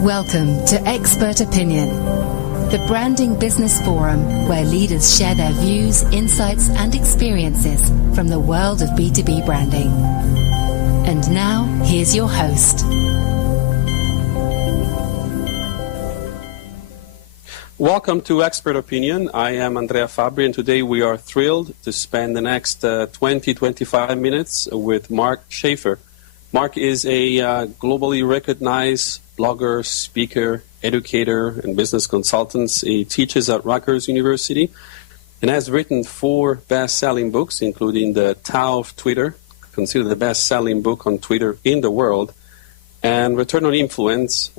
Welcome to Expert Opinion, the branding business forum where leaders share their views, insights, and experiences from the world of B2B branding. And now, here's your host. Welcome to Expert Opinion. I am Andrea Fabri, and today we are thrilled to spend the next 20-25 minutes with Mark Schaefer. Mark is a globally recognized blogger, speaker, educator, and business consultant. He teaches at Rutgers University and has written 4 best-selling books, including The Tao of Twitter, considered the best-selling book on Twitter in the world, and Return on Influence,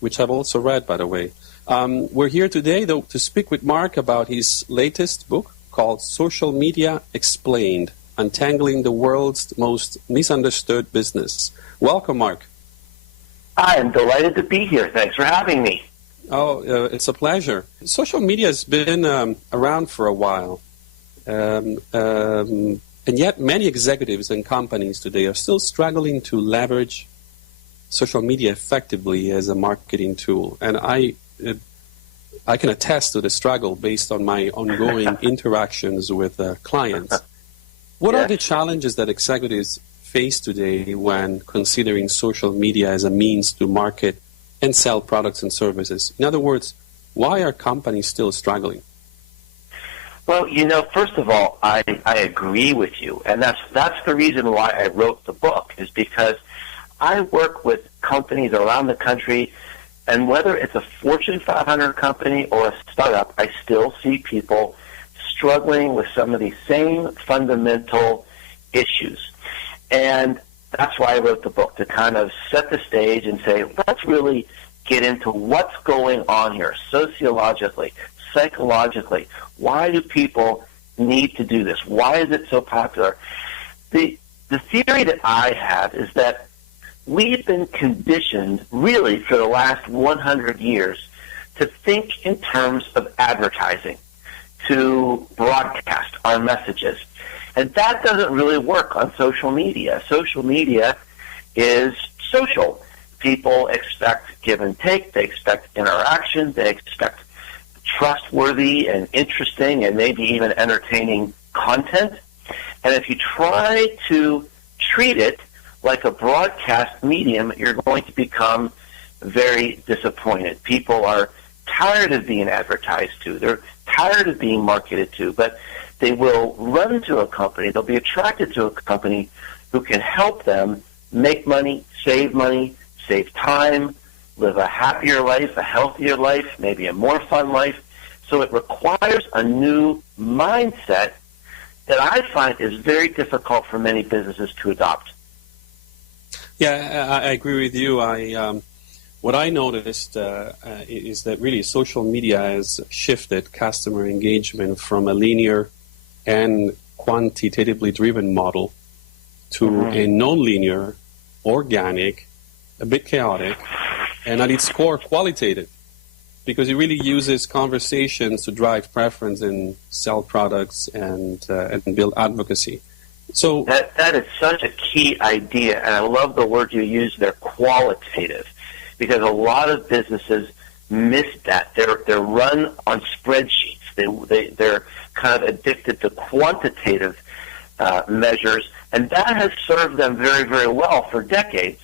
which I've also read, by the way. We're here today, though, to speak with Mark about his latest book called Social Media Explained, Untangling the World's Most Misunderstood Business. Welcome, Mark. I am delighted to be here. Thanks for having me. Oh, it's a pleasure. Social media has been around for a while, and yet many executives and companies today are still struggling to leverage social media effectively as a marketing tool. And I can attest to the struggle based on my ongoing interactions with clients. What are the challenges that executives face today when considering social media as a means to market and sell products and services? In other words, why are companies still struggling? Well, first of all, I agree with you, and that's the reason why I wrote the book, is because I work with companies around the country, and whether it's a Fortune 500 company or a startup, I still see people struggling with some of these same fundamental issues. And that's why I wrote the book, to kind of set the stage and say, let's really get into what's going on here sociologically, psychologically. Why do people need to do this? Why is it so popular? The theory that I have is that we've been conditioned really for the last 100 years to think in terms of advertising, to broadcast our messages. And that doesn't really work on social media. Social media is social. People expect give and take. They expect interaction. They expect trustworthy and interesting and maybe even entertaining content. And if you try to treat it like a broadcast medium, you're going to become very disappointed. People are tired of being advertised to. They're tired of being marketed to, but they will run to a company, they'll be attracted to a company who can help them make money, save time, live a happier life, a healthier life, maybe a more fun life. So it requires a new mindset that I find is very difficult for many businesses to adopt. Yeah, I agree with you. What I noticed is that really social media has shifted customer engagement from a linear and quantitatively driven model to a non-linear, organic, a bit chaotic, and at its core qualitative, because it really uses conversations to drive preference and sell products and build advocacy. So that is such a key idea, and I love the word you used there, qualitative, because a lot of businesses miss that. They're run on spreadsheets. They're kind of addicted to quantitative measures, and that has served them very, very well for decades.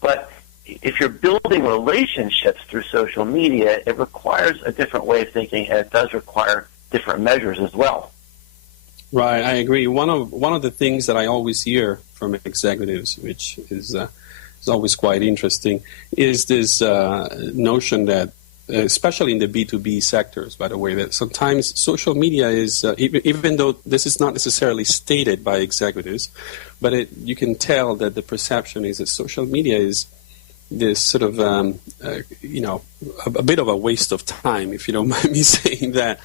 But if you're building relationships through social media, it requires a different way of thinking, and it does require different measures as well. Right, I agree. One of the things that I always hear from executives, which is always quite interesting, is this notion that, especially in the B2B sectors, by the way, that sometimes social media is, even though this is not necessarily stated by executives, but you can tell that the perception is that social media is this sort of, a bit of a waste of time, if you don't mind me saying that,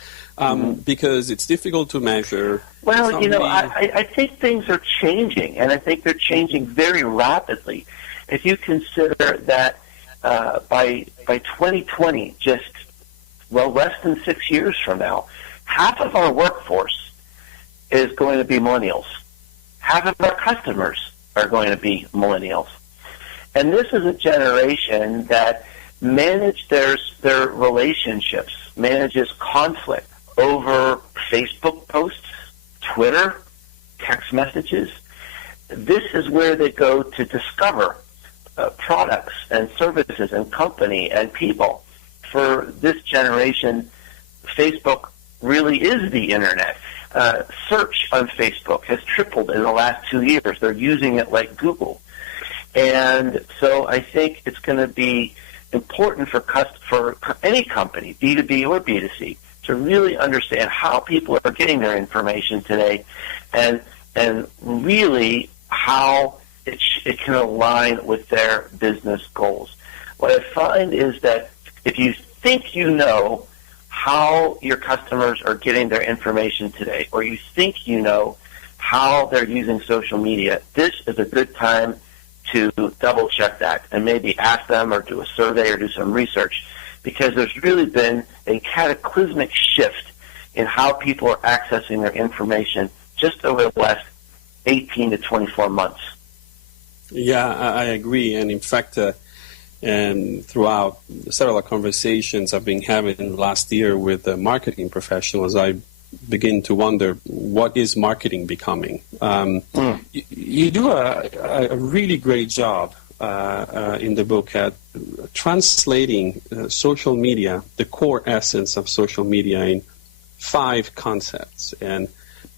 because it's difficult to measure. Well, I think things are changing, and I think they're changing very rapidly. If you consider that by 2020, less than 6 years from now, half of our workforce is going to be millennials. Half of our customers are going to be millennials. And this is a generation that manage their relationships, manages conflict over Facebook posts, Twitter, text messages. This is where they go to discover products and services and company and people. For this generation, Facebook really is the internet. Search on Facebook has tripled in the last 2 years. They're using it like Google. And so I think it's going to be important for any company, B2B or B2C, to really understand how people are getting their information today and really how it can align with their business goals. What I find is that if you think you know how your customers are getting their information today, or you think you know how they're using social media, this is a good time to double-check that and maybe ask them or do a survey or do some research, because there's really been a cataclysmic shift in how people are accessing their information just over the last 18 to 24 months. Yeah, I agree. And in fact, throughout several conversations I've been having last year with marketing professionals, I begin to wonder, what is marketing becoming? You do a really great job in the book at translating social media, the core essence of social media, in 5 concepts. And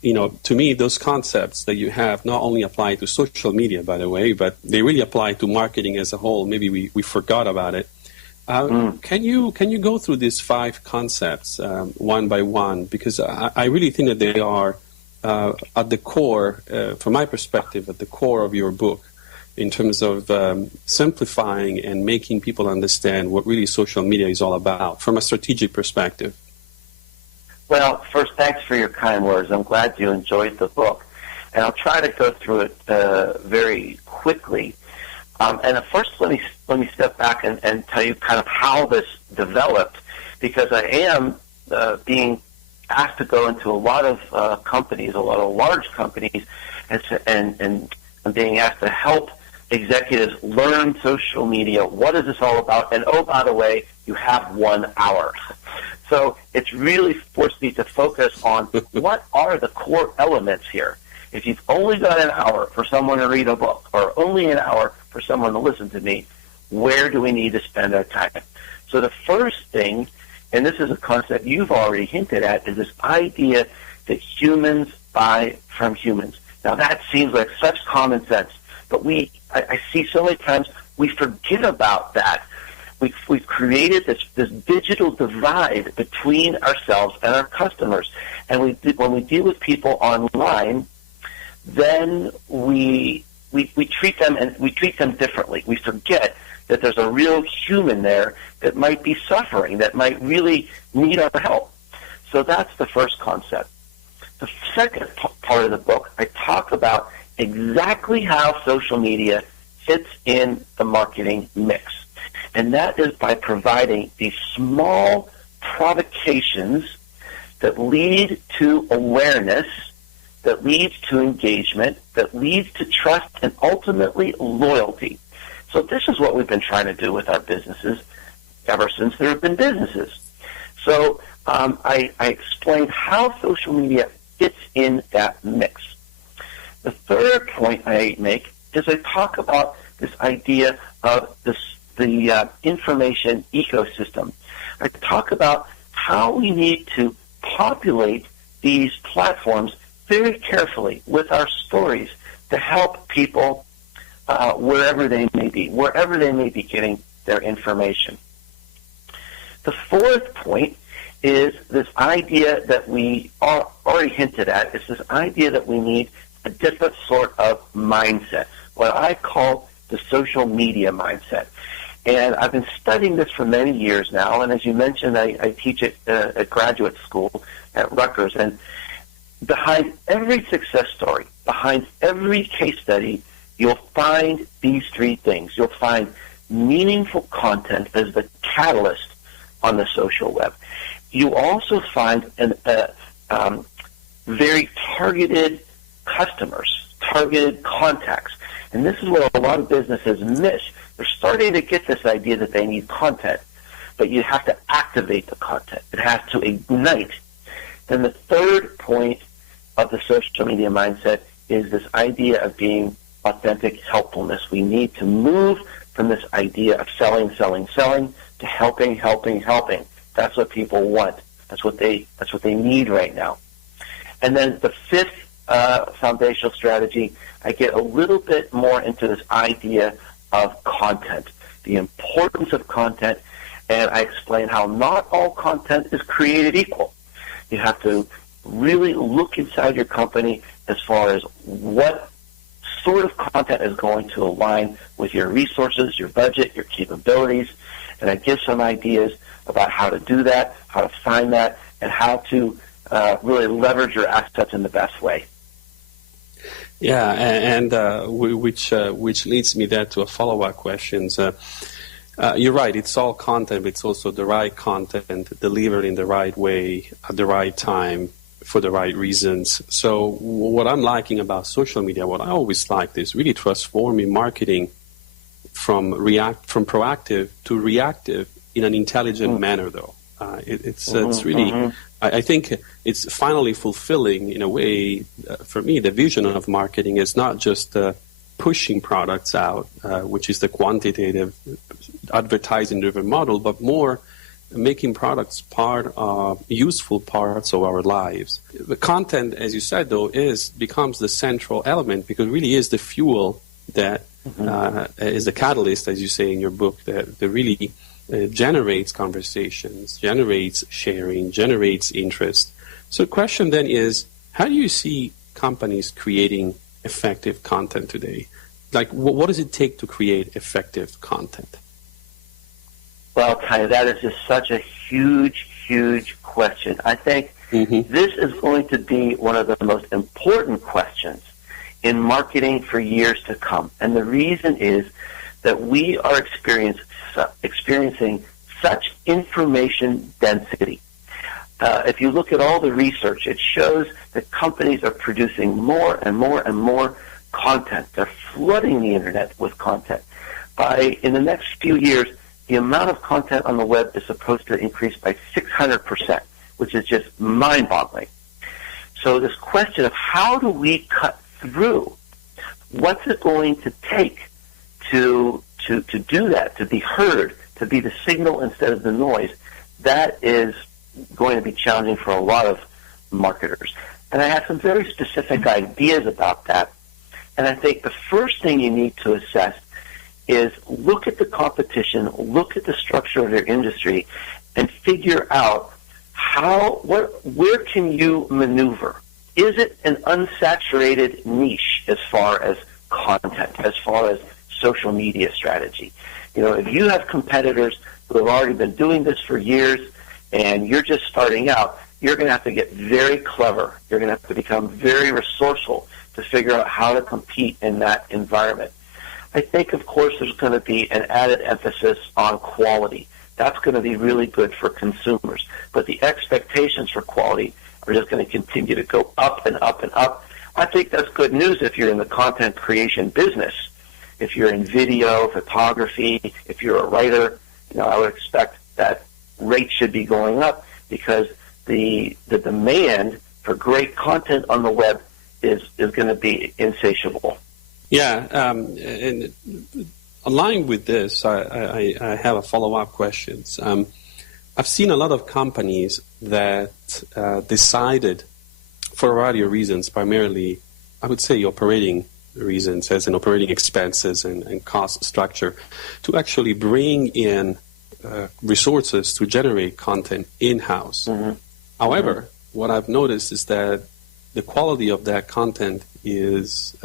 to me, those concepts that you have not only apply to social media, by the way, but they really apply to marketing as a whole. Maybe we forgot about it. Can you go through these 5 concepts one by one? Because I really think that they are at the core, from my perspective, at the core of your book, in terms of simplifying and making people understand what really social media is all about from a strategic perspective. Well, first, thanks for your kind words. I'm glad you enjoyed the book. And I'll try to go through it very quickly. And first, let me step back and tell you kind of how this developed, because I am being asked to go into a lot of companies, a lot of large companies, and I'm being asked to help executives learn social media. What is this all about? And oh, by the way, you have 1 hour. So it's really forced me to focus on what are the core elements here. If you've only got an hour for someone to read a book, or only an hour for someone to listen to me, where do we need to spend our time? So the first thing, and this is a concept you've already hinted at, is this idea that humans buy from humans. Now that seems like such common sense, but I see so many times we forget about that. We've created this digital divide between ourselves and our customers. And when we deal with people online, then we treat them differently. We forget that there's a real human there that might be suffering, that might really need our help. So that's the first concept. The second part of the book, I talk about exactly how social media fits in the marketing mix. And that is by providing these small provocations that lead to awareness, that leads to engagement, that leads to trust, and ultimately loyalty. So this is what we've been trying to do with our businesses ever since there have been businesses. So I explained how social media fits in that mix. The third point I make is I talk about this idea of the information ecosystem. I talk about how we need to populate these platforms very carefully with our stories to help people wherever they may be getting their information. The fourth point is this idea that we already hinted at, is this idea that we need a different sort of mindset, what I call the social media mindset. And I've been studying this for many years now, and as you mentioned, I teach it at graduate school at Rutgers, and behind every success story, behind every case study, you'll find these 3 things. You'll find meaningful content as the catalyst on the social web. You also find very targeted customers, targeted contacts. And this is what a lot of businesses miss. They're starting to get this idea that they need content, but you have to activate the content. It has to ignite. Then the third point of the social media mindset is this idea of being authentic helpfulness. We need to move from this idea of selling to helping. That's what people want. That's what they need right now. And then the fifth foundational strategy, I get a little bit more into this idea of content, the importance of content, and I explain how not all content is created equal. You have to really look inside your company as far as what sort of content is going to align with your resources, your budget, your capabilities, and I give some ideas about how to do that, how to find that, and how to really leverage your assets in the best way. Yeah, and which leads me there to a follow-up question. You're right, it's all content, but it's also the right content delivered in the right way at the right time for the right reasons. So what I'm liking about social media, what I always liked, is really transforming marketing from proactive to reactive in an intelligent manner, though. It's really, I think it's finally fulfilling in a way. For me, the vision of marketing is not just pushing products out, which is the quantitative advertising-driven model, but more making products part of useful parts of our lives. The content, as you said, though, becomes the central element because it really is the fuel that is the catalyst, as you say in your book, that really generates conversations, generates sharing, generates interest. So the question then is, how do you see companies creating effective content today? Like, what does it take to create effective content? Well, Ty, that is just such a huge, huge question. I think this is going to be one of the most important questions in marketing for years to come. And the reason is that we are experiencing such information density. If you look at all the research, it shows that companies are producing more and more and more content. They're flooding the internet with content. In the next few years, the amount of content on the web is supposed to increase by 600%, which is just mind-boggling. So this question of how do we cut through, what's it going to take to do that, to be heard, to be the signal instead of the noise, that is going to be challenging for a lot of marketers. And I have some very specific ideas about that. And I think the first thing you need to assess is look at the competition, look at the structure of your industry, and figure out where can you maneuver? Is it an unsaturated niche as far as content, as far as social media strategy? You know, if you have competitors who have already been doing this for years and you're just starting out, you're going to have to get very clever. You're going to have to become very resourceful to figure out how to compete in that environment. I think, of course, there's going to be an added emphasis on quality. That's going to be really good for consumers. But the expectations for quality are just going to continue to go up and up and up. I think that's good news if you're in the content creation business. If you're in video, photography, if you're a writer, I would expect that rates should be going up because the demand for great content on the web is going to be insatiable. Yeah, and aligned with this, I have a follow-up question. I've seen a lot of companies that decided, for a variety of reasons, primarily, I would say operating reasons, as in operating expenses and cost structure, to actually bring in resources to generate content in-house. However, what I've noticed is that the quality of that content is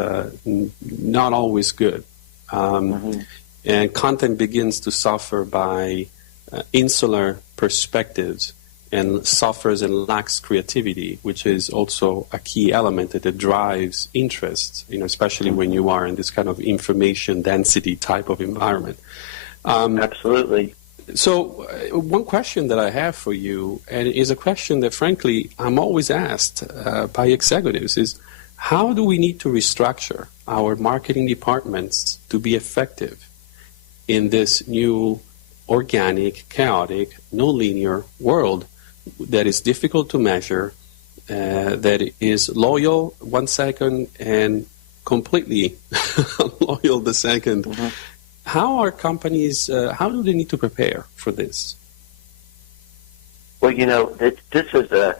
not always good. And content begins to suffer by insular perspectives and suffers and lacks creativity, which is also a key element that drives interest, especially when you are in this kind of information density type of environment. Absolutely. So one question that I have for you, and is a question that, frankly, I'm always asked by executives, is how do we need to restructure our marketing departments to be effective in this new organic, chaotic, non-linear world that is difficult to measure, that is loyal 1 second and completely unloyal the second? Mm-hmm. How are companies, how do they need to prepare for this? Well, this is a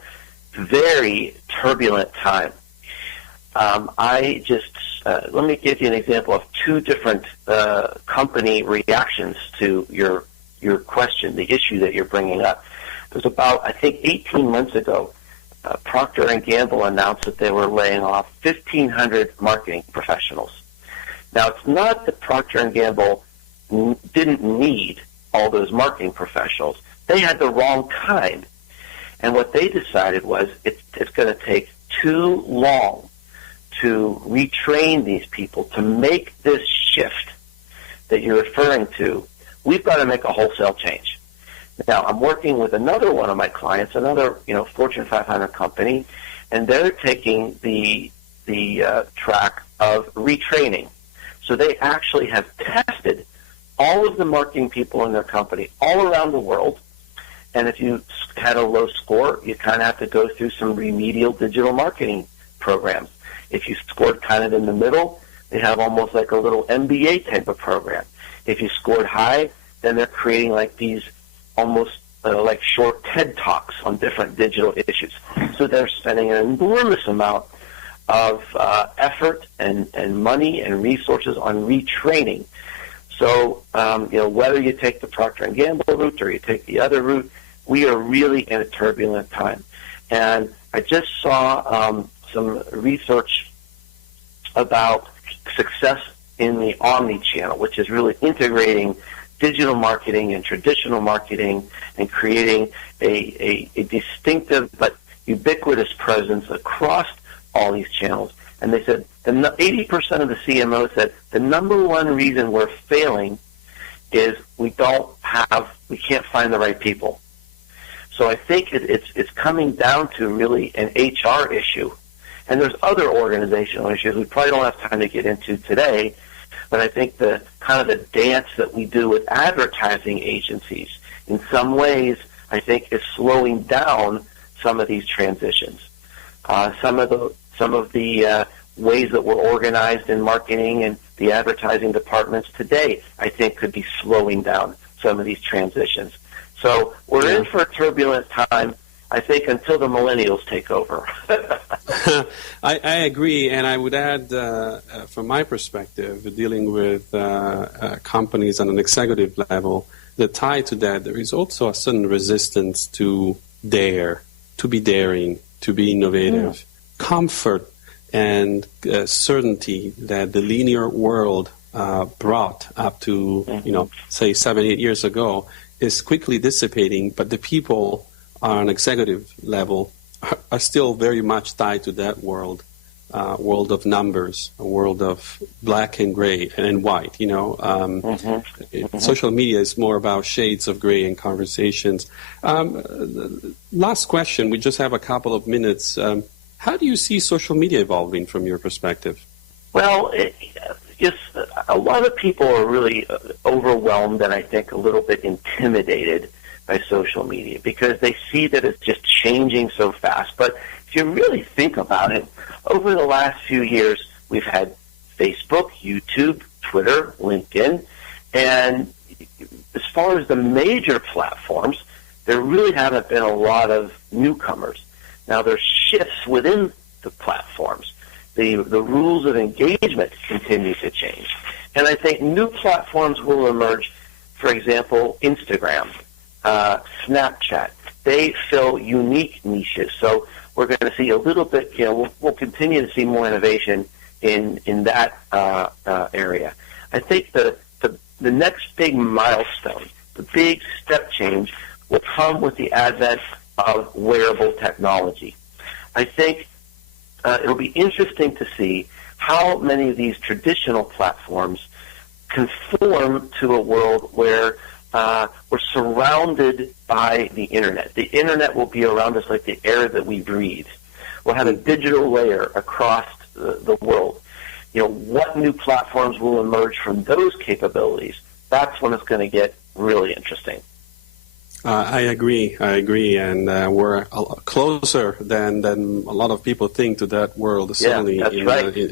very turbulent time. Let me give you an example of two different company reactions to your question, the issue that you're bringing up. It was about, I think, 18 months ago, Procter & Gamble announced that they were laying off 1,500 marketing professionals. Now, it's not that Procter & Gamble didn't need all those marketing professionals. They had the wrong kind. And what they decided was it's going to take too long to retrain these people to make this shift that you're referring to. We've got to make a wholesale change. Now, I'm working with another one of my clients, another Fortune 500 company, and they're taking the track of retraining. So they actually have tested all of the marketing people in their company all around the world. And if you had a low score, you kind of have to go through some remedial digital marketing programs. If you scored kind of in the middle, they have almost like a little MBA type of program. If you scored high, then they're creating like these almost like short TED Talks on different digital issues. So they're spending an enormous amount of effort and money and resources on retraining. So, whether you take the Procter & Gamble route or you take the other route, we are really in a turbulent time. And I just saw some research about success in the omni-channel, which is really integrating digital marketing and traditional marketing and creating a distinctive but ubiquitous presence across all these channels. And they said 80% of the CMOs said the number one reason we're failing is we can't find the right people. So I think it's coming down to really an HR issue. And there's other organizational issues we probably don't have time to get into today, but I think the kind of the dance that we do with advertising agencies in some ways I think is slowing down some of these transitions. Some of the ways that we're organized in marketing and the advertising departments today, I think, could be slowing down some of these transitions. So we're in for a turbulent time, I think, until the millennials take over. I agree, and I would add, from my perspective, dealing with companies on an executive level, the tie to that, there is also a certain resistance to dare, to be daring, to be innovative, comfort, and certainty that the linear world brought up to, say 7-8 years ago is quickly dissipating, but the people on an executive level are still very much tied to that world of numbers, a world of black and gray and white. Social media is more about shades of gray and conversations. Last question, we just have a couple of minutes. How do you see social media evolving from your perspective? Well, a lot of people are really overwhelmed and I think a little bit intimidated by social media because they see that it's just changing so fast. But if you really think about it, over the last few years, we've had Facebook, YouTube, Twitter, LinkedIn, and as far as the major platforms, there really haven't been a lot of newcomers. Now, there's shifts within the platforms. The rules of engagement continue to change. And I think new platforms will emerge, for example, Instagram, Snapchat. They fill unique niches. So we're going to see a little bit, we'll continue to see more innovation in that area. I think the next big milestone, the big step change, will come with the advent of wearable technology. I think it'll be interesting to see how many of these traditional platforms conform to a world where we're surrounded by the Internet. The Internet will be around us like the air that we breathe. We'll have a digital layer across the world. what new platforms will emerge from those capabilities. That's when it's going to get really interesting. I agree, and we're closer than a lot of people think to that world, certainly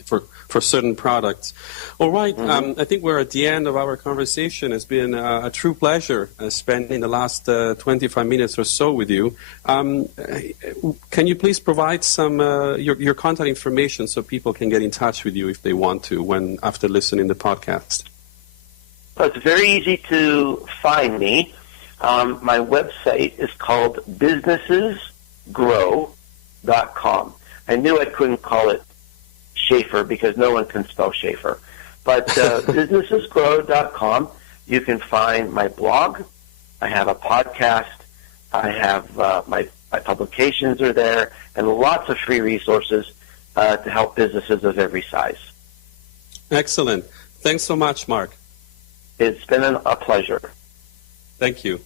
for certain products. All right, I think we're at the end of our conversation. It's been a true pleasure spending the last 25 minutes or so with you. Can you please provide some your contact information so people can get in touch with you if they want to after listening to the podcast? Well, it's very easy to find me. My website is called businessesgrow.com. I knew I couldn't call it Schaefer because no one can spell Schaefer. But businessesgrow.com, you can find my blog. I have a podcast. I have my publications are there, and lots of free resources to help businesses of every size. Excellent. Thanks so much, Mark. It's been a pleasure. Thank you.